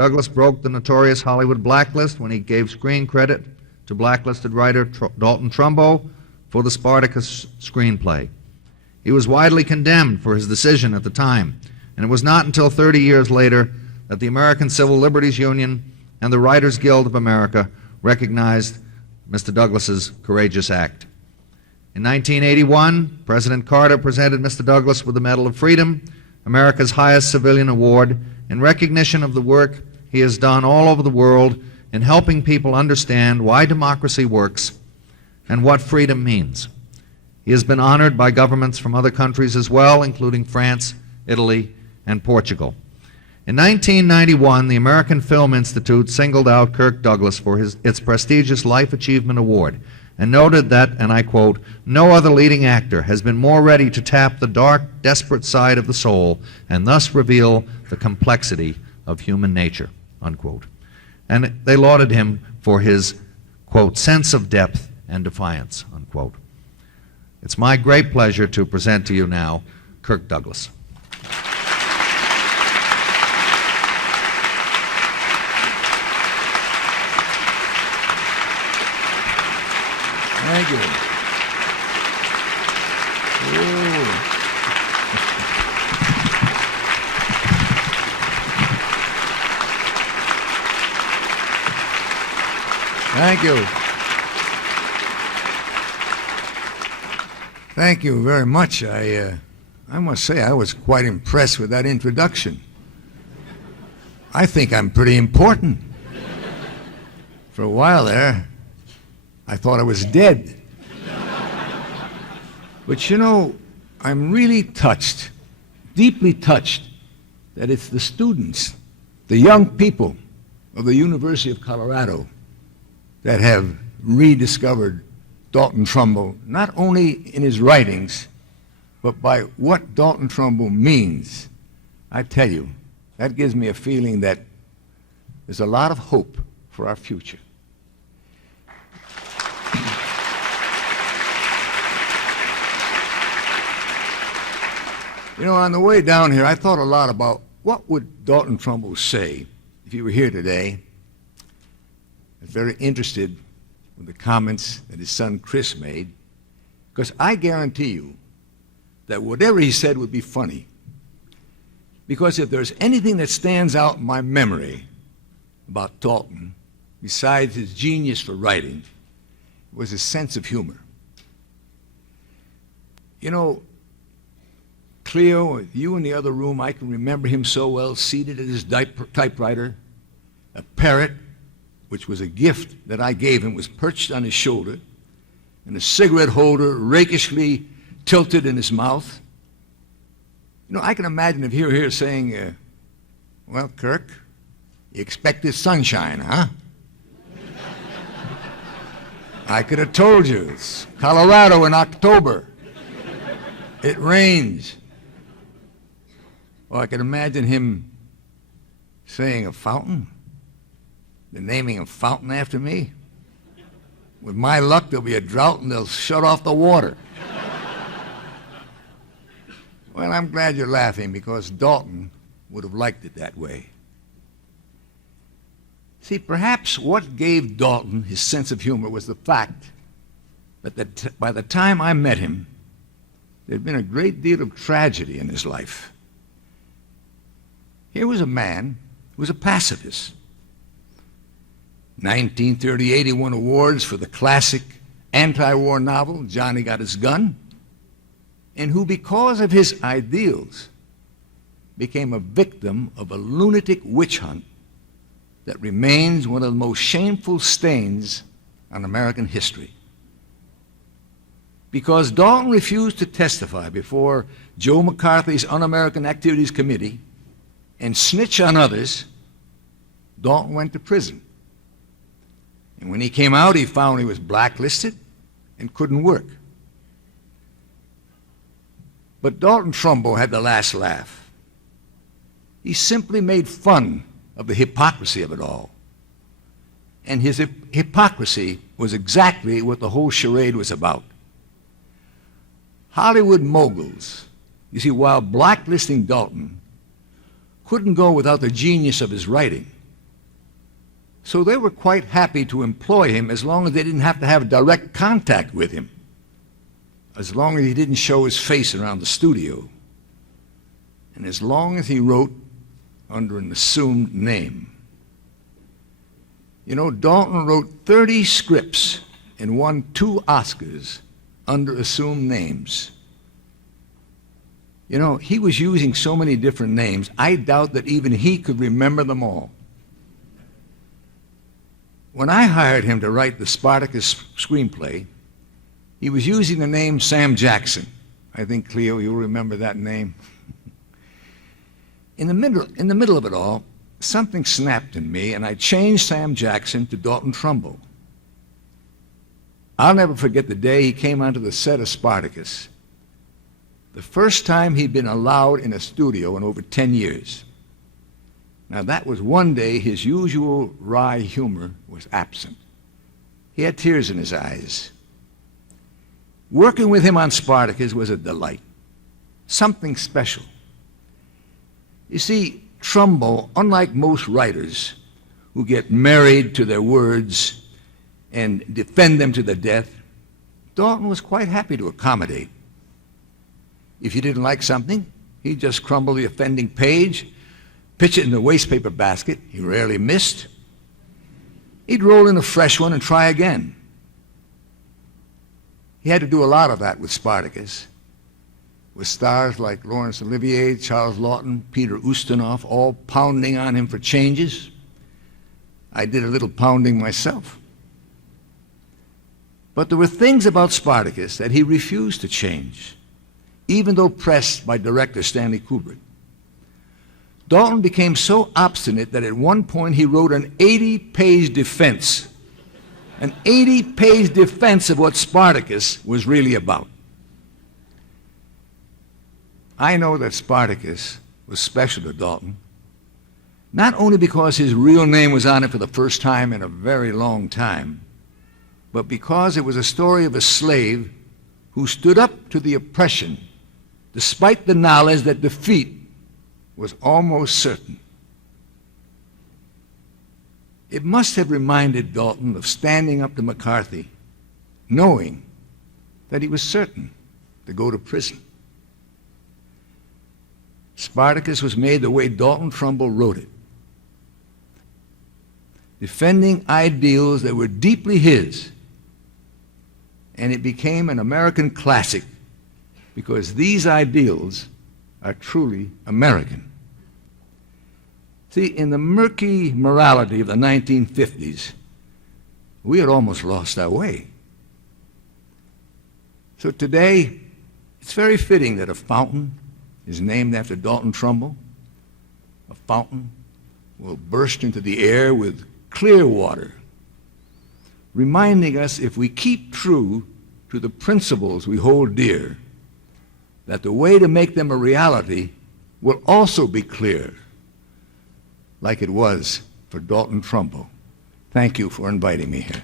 Douglas broke the notorious Hollywood blacklist when he gave screen credit to blacklisted writer Dalton Trumbo for the Spartacus screenplay. He was widely condemned for his decision at the time, and it was not until 30 years later that the American Civil Liberties Union and the Writers Guild of America recognized Mr. Douglas's courageous act. In 1981, President Carter presented Mr. Douglas with the Medal of Freedom, America's highest civilian award, in recognition of the work he has done all over the world in helping people understand why democracy works and what freedom means. He has been honored by governments from other countries as well, including France, Italy, and Portugal. In 1991, the American Film Institute singled out Kirk Douglas for its prestigious Life Achievement Award and noted that, and I quote, "No other leading actor has been more ready to tap the dark, desperate side of the soul and thus reveal the complexity of human nature," unquote. And they lauded him for his, quote, "sense of depth and defiance," unquote. It's my great pleasure to present to you now Kirk Douglas. Thank you. Ooh. Thank you. Thank you very much. I must say I was quite impressed with that introduction. I think I'm pretty important. For a while there, I thought I was dead. But you know, I'm really touched, deeply touched, that it's the students, the young people of the University of Colorado that have rediscovered Dalton Trumbo, not only in his writings, but by what Dalton Trumbo means. I tell you, that gives me a feeling that there's a lot of hope for our future. You know, on the way down here, I thought a lot about what would Dalton Trumbo say if he were here today. I was very interested with the comments that his son Chris made, because I guarantee you that whatever he said would be funny. Because if there's anything that stands out in my memory about Dalton, besides his genius for writing, it was his sense of humor. You know, Cleo, you in the other room, I can remember him so well, seated at his typewriter. A parrot, which was a gift that I gave him, was perched on his shoulder, and a cigarette holder rakishly tilted in his mouth. You know, I can imagine if he were here saying, "Well, Kirk, you expected sunshine, huh?" I could have told you, it's Colorado in October. It rains. Well, I can imagine him saying a fountain. They're naming a fountain after me. With my luck, there'll be a drought and they'll shut off the water. Well, I'm glad you're laughing, because Dalton would have liked it that way. See, perhaps what gave Dalton his sense of humor was the fact that by the time I met him, there'd been a great deal of tragedy in his life. Here was a man who was a pacifist. 1938, he won awards for the classic anti-war novel, Johnny Got His Gun, and who, because of his ideals, became a victim of a lunatic witch hunt that remains one of the most shameful stains on American history. Because Dalton refused to testify before Joe McCarthy's Un-American Activities Committee and snitch on others, Dalton went to prison. And when he came out, he found he was blacklisted and couldn't work. But Dalton Trumbo had the last laugh. He simply made fun of the hypocrisy of it all. And his hypocrisy was exactly what the whole charade was about. Hollywood moguls, you see, while blacklisting Dalton, couldn't go without the genius of his writing. So they were quite happy to employ him as long as they didn't have to have direct contact with him, as long as he didn't show his face around the studio, and as long as he wrote under an assumed name. You know, Dalton wrote 30 scripts and won 2 Oscars under assumed names. You know, he was using so many different names, I doubt that even he could remember them all. When I hired him to write the Spartacus screenplay, he was using the name Sam Jackson. I think, Cleo, you'll remember that name. In the middle of it all, something snapped in me, and I changed Sam Jackson to Dalton Trumbo. I'll never forget the day he came onto the set of Spartacus. The first time he'd been allowed in a studio in over 10 years. Now, that was one day his usual wry humor was absent. He had tears in his eyes. Working with him on Spartacus was a delight, something special. You see, Trumbo, unlike most writers who get married to their words and defend them to the death, Dalton was quite happy to accommodate. If you didn't like something, he'd just crumble the offending page, pitch it in the wastepaper basket. He rarely missed. He'd roll in a fresh one and try again. He had to do a lot of that with Spartacus, with stars like Laurence Olivier, Charles Laughton, Peter Ustinov, all pounding on him for changes. I did a little pounding myself. But there were things about Spartacus that he refused to change, even though pressed by director Stanley Kubrick. Dalton became so obstinate that at one point he wrote an 80-page defense, an 80-page defense of what Spartacus was really about. I know that Spartacus was special to Dalton, not only because his real name was on it for the first time in a very long time, but because it was a story of a slave who stood up to the oppression despite the knowledge that defeat was almost certain. It must have reminded Dalton of standing up to McCarthy, knowing that he was certain to go to prison. Spartacus was made the way Dalton Trumbo wrote it, defending ideals that were deeply his, and it became an American classic because these ideals are truly American. See, in the murky morality of the 1950s, we had almost lost our way. So today, it's very fitting that a fountain is named after Dalton Trumbo. A fountain will burst into the air with clear water, reminding us, if we keep true to the principles we hold dear, that the way to make them a reality will also be clear, like it was for Dalton Trumbo. Thank you for inviting me here.